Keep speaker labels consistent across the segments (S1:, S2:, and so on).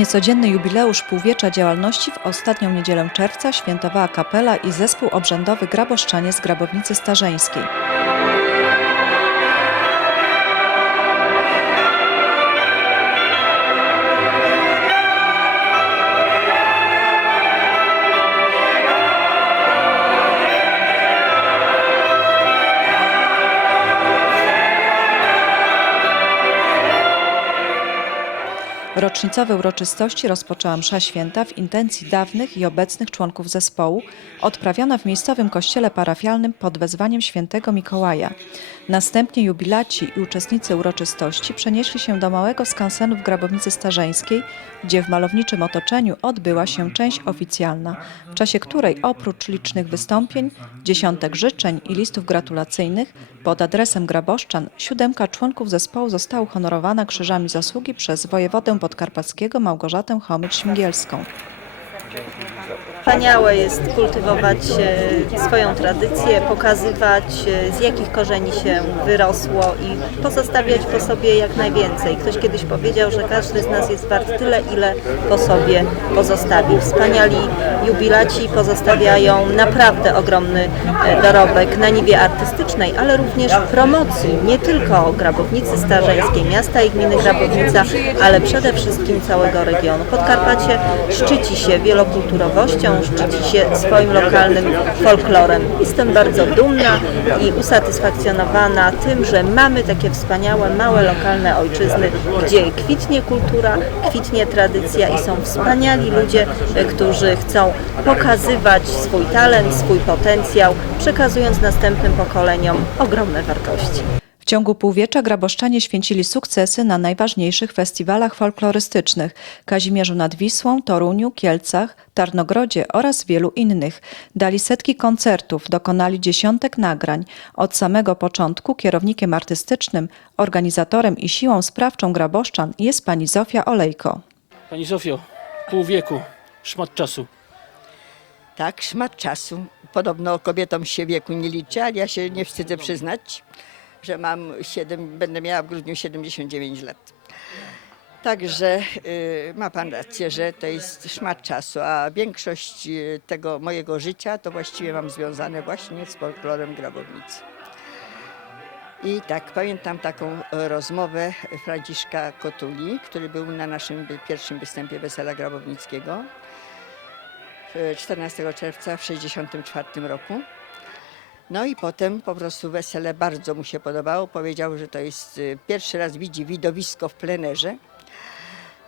S1: Niecodzienny jubileusz półwiecza działalności w ostatnią niedzielę czerwca świętowała kapela i zespół obrzędowy Graboszczanie z Grabownicy Starzeńskiej. Rocznicowe uroczystości rozpoczęła msza święta w intencji dawnych i obecnych członków zespołu, odprawiona w miejscowym kościele parafialnym pod wezwaniem świętego Mikołaja. Następnie jubilaci i uczestnicy uroczystości przenieśli się do małego skansenu w Grabownicy Starzeńskiej, gdzie w malowniczym otoczeniu odbyła się część oficjalna, w czasie której oprócz licznych wystąpień, dziesiątek życzeń i listów gratulacyjnych pod adresem Graboszczan siódemka członków zespołu została uhonorowana krzyżami zasługi przez wojewodę podkarpackiego Małgorzatę Chomycz-Śmigielską.
S2: Wspaniałe jest kultywować e, swoją tradycję, pokazywać e, z jakich korzeni się wyrosło i pozostawiać po sobie jak najwięcej. Ktoś kiedyś powiedział, że każdy z nas jest wart tyle, ile po sobie pozostawi. Wspaniali jubilaci pozostawiają naprawdę ogromny e, dorobek na niwie artystycznej, ale również promocji nie tylko Grabownicy Starzeńskiej, miasta i gminy Grabownica, ale przede wszystkim całego regionu. Podkarpacie szczyci się wielokulturowością, szczyci się swoim lokalnym folklorem. Jestem bardzo dumna i usatysfakcjonowana tym, że mamy takie wspaniałe, małe, lokalne ojczyzny, gdzie kwitnie kultura, kwitnie tradycja i są wspaniali ludzie, którzy chcą pokazywać swój talent, swój potencjał, przekazując następnym pokoleniom ogromne wartości.
S1: W ciągu półwiecza Graboszczanie święcili sukcesy na najważniejszych festiwalach folklorystycznych Kazimierzu nad Wisłą, Toruniu, Kielcach, Tarnogrodzie oraz wielu innych. Dali setki koncertów, dokonali dziesiątek nagrań. Od samego początku kierownikiem artystycznym, organizatorem i siłą sprawczą Graboszczan jest pani Zofia Olejko.
S3: Pani Zofio, pół wieku, szmat czasu.
S4: Tak, szmat czasu. Podobno kobietom się wieku nie liczy, ale ja się nie wstydzę przyznać, że mam 7, będę miała w grudniu 79 lat. Także y, ma pan rację, że to jest szmat czasu, a większość y, tego mojego życia to właściwie mam związane właśnie z folklorem Grabownicy. I tak, pamiętam taką rozmowę Franciszka Kotuli, który był na naszym pierwszym występie Wesela Grabownickiego. e, 14 czerwca w 1964 roku. No i potem po prostu wesele bardzo mu się podobało. Powiedział, że to jest y, pierwszy raz widzi widowisko w plenerze.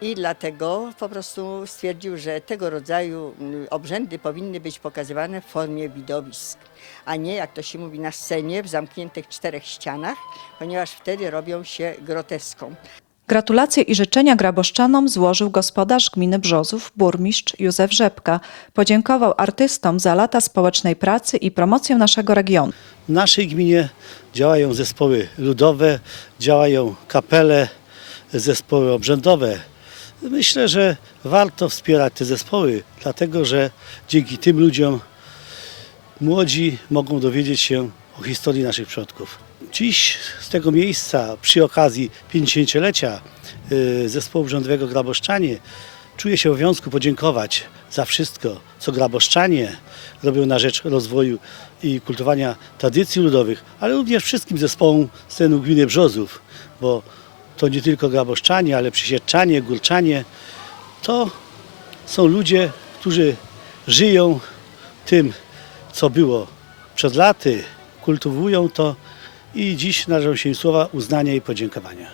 S4: I dlatego po prostu stwierdził, że tego rodzaju y, obrzędy powinny być pokazywane w formie widowisk, a nie jak to się mówi na scenie w zamkniętych czterech ścianach, ponieważ wtedy robią się groteską.
S1: Gratulacje i życzenia Graboszczanom złożył gospodarz gminy Brzozów, burmistrz Józef Rzepka. Podziękował artystom za lata społecznej pracy i promocję naszego regionu.
S5: W naszej gminie działają zespoły ludowe, działają kapele, zespoły obrzędowe. Myślę, że warto wspierać te zespoły, dlatego że dzięki tym ludziom młodzi mogą dowiedzieć się o historii naszych przodków. Dziś z tego miejsca, przy okazji 50-lecia y, zespołu urzędowego Graboszczanie, czuję się obowiązku podziękować za wszystko, co Graboszczanie robią na rzecz rozwoju i kultywowania tradycji ludowych, ale również wszystkim zespołom z terenu gminy Brzozów, bo to nie tylko Graboszczanie, ale Przysiedczanie, Górczanie, to są ludzie, którzy żyją tym, co było. Przed laty, kultywują to i dziś należą się im słowa uznania i podziękowania.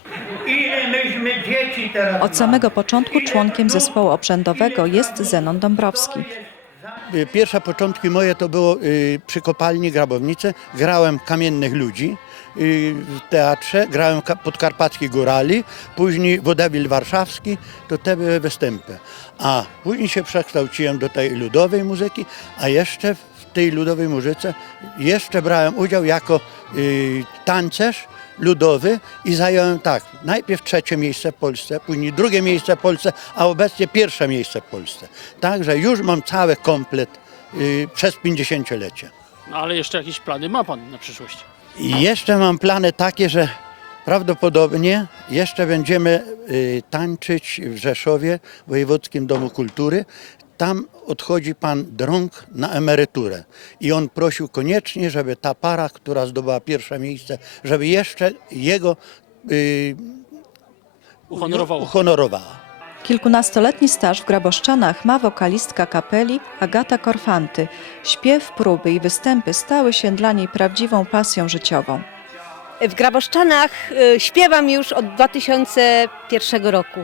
S6: Ile myśmy dzieci teraz
S1: Od samego początku członkiem zespołu obrzędowego jest Zenon Dąbrowski.
S7: Y, Pierwsze początki moje to było y, przy kopalni Grabownicy. Grałem kamiennych ludzi y, w teatrze, grałem ka- podkarpacki górali, później wodewil warszawski, to te były występy. A później się przekształciłem do tej ludowej muzyki, a jeszcze w tej ludowej muzyce jeszcze brałem udział jako y, tancerz ludowy i zająłem tak, najpierw trzecie miejsce w Polsce, później drugie miejsce w Polsce, a obecnie pierwsze miejsce w Polsce. Także już mam cały komplet y, przez 50-lecie.
S3: No ale jeszcze jakieś plany ma pan na przyszłość.
S7: I jeszcze mam plany takie, że Prawdopodobnie jeszcze będziemy y, tańczyć w Rzeszowie, w Wojewódzkim Domu Kultury. Tam odchodzi pan Drąg na emeryturę i on prosił koniecznie, żeby ta para, która zdobyła pierwsze miejsce, żeby jeszcze jego y,
S3: Uhonorowało.
S7: uhonorowała.
S1: Kilkunastoletni staż w Graboszczanach ma wokalistka kapeli Agata Korfanty. Śpiew, próby i występy stały się dla niej prawdziwą pasją życiową.
S8: W Graboszczanach y, śpiewam już od 2001 roku.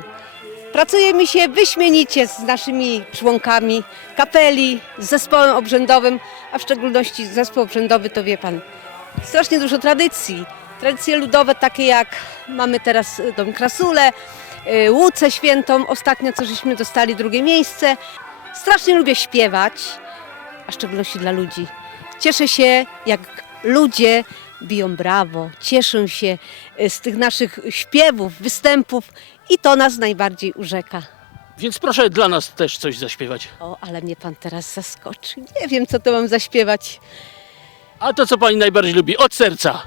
S8: Pracuje mi się wyśmienicie z naszymi członkami kapeli, z zespołem obrzędowym, a w szczególności zespół obrzędowy to wie pan, strasznie dużo tradycji. Tradycje ludowe takie jak mamy teraz y, Dom Krasule, y, Łucę Świętą, ostatnio co żeśmy dostali drugie miejsce. Strasznie lubię śpiewać, a w szczególności dla ludzi. Cieszę się, jak ludzie biją brawo, cieszą się y, z tych naszych śpiewów, występów i to nas najbardziej urzeka.
S3: Więc proszę dla nas też coś zaśpiewać.
S8: O, ale mnie pan teraz zaskoczy. Nie wiem, co to mam zaśpiewać.
S3: A to, co pani najbardziej lubi, od serca.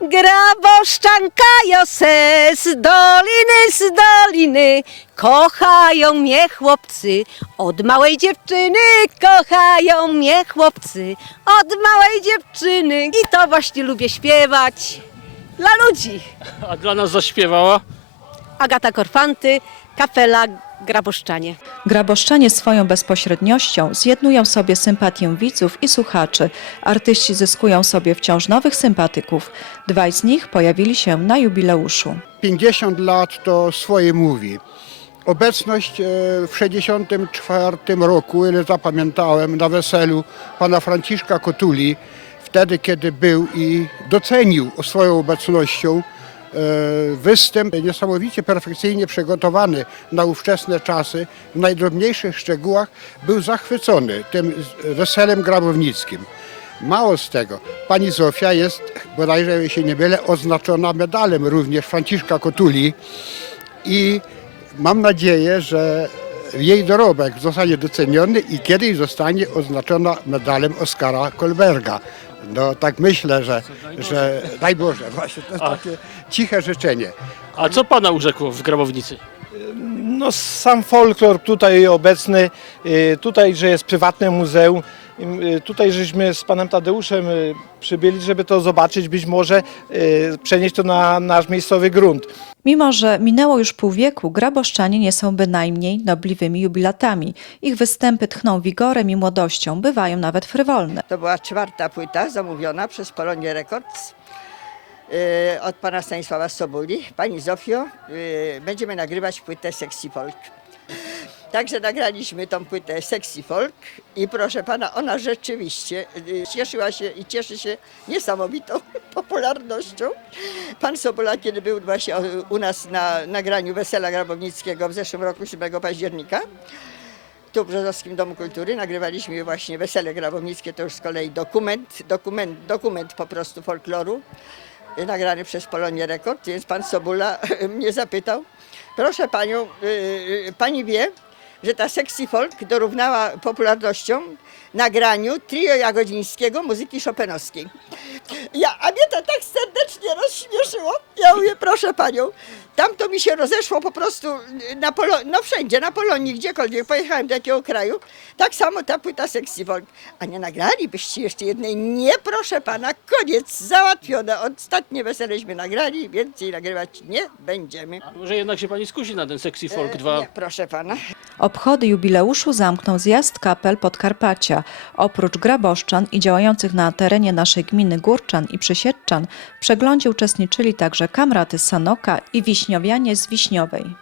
S8: Graboszczanka Jose z doliny, z doliny Kochają mnie chłopcy Od małej dziewczyny Kochają mnie chłopcy Od małej dziewczyny I to właśnie lubię śpiewać Dla ludzi
S3: A dla nas zaśpiewała?
S8: Agata Korfanty, kapela Graboszczanie
S1: Graboszczanie swoją bezpośredniością zjednują sobie sympatię widzów i słuchaczy. Artyści zyskują sobie wciąż nowych sympatyków. Dwaj z nich pojawili się na jubileuszu.
S9: 50 lat to swoje mówi. Obecność e, w 64 roku, ile zapamiętałem, na weselu pana Franciszka Kotuli, wtedy kiedy był i docenił swoją obecnością występ niesamowicie perfekcyjnie przygotowany na ówczesne czasy, w najdrobniejszych szczegółach, był zachwycony tym weselem grabownickim. Mało z tego, pani Zofia jest, bodajże się nie mylę, oznaczona medalem również Franciszka Kotuli i mam nadzieję, że jej dorobek zostanie doceniony i kiedyś zostanie oznaczona medalem Oskara Kolberga. No tak myślę, że, że daj Boże, właśnie to jest takie ciche życzenie.
S3: A co pana urzekło w Grabownicy?
S10: No sam folklor tutaj obecny, y, tutaj, że jest prywatne muzeum, y, tutaj żeśmy z panem Tadeuszem y, przybyli, żeby to zobaczyć, być może y, przenieść to na nasz miejscowy grunt.
S1: Mimo, że minęło już pół wieku, graboszczanie nie są bynajmniej nobliwymi jubilatami. Ich występy tchną wigorem i młodością, bywają nawet frywolne.
S4: To była czwarta płyta zamówiona przez Polonię Records od pana Stanisława Sobuli. Pani Zofio, będziemy nagrywać płytę Sexy Folk. Także nagraliśmy tą płytę Sexy Folk i proszę pana, ona rzeczywiście yy, cieszyła się i cieszy się niesamowitą popularnością. Pan Sobola, kiedy był właśnie u nas na nagraniu Wesela Grabownickiego w zeszłym roku, 7 października, tu w Brzozowskim Domu Kultury nagrywaliśmy właśnie Wesele Grabownickie, to już z kolei dokument, dokument, dokument po prostu folkloru, y, nagrany przez Polonię Rekord, więc pan Sobula mnie zapytał, proszę panią, y, y, pani wie, że ta sexy folk dorównała popularnością nagraniu trio Jagodzińskiego muzyki szopenowskiej. Ja, a mnie to tak serdecznie rozśmieszyło. Ja mówię, proszę panią, tam to mi się rozeszło po prostu na polo, no wszędzie, na Polonii, gdziekolwiek pojechałem do jakiego kraju. Tak samo ta płyta Sexy Folk. A nie nagralibyście jeszcze jednej? Nie, proszę pana, koniec, załatwione. Ostatnie weseleśmy nagrali, więcej nagrywać nie będziemy.
S3: A może jednak się pani skusi na ten Sexy Folk
S4: E,
S3: 2?
S4: Nie, proszę pana.
S1: Obchody jubileuszu zamknął zjazd kapel Podkarpacia. Oprócz Graboszczan i działających na terenie naszej gminy Górczan i Przysiedczan w przeglądzie uczestniczyli także kamraty z Sanoka i wiśniowianie z Wiśniowej.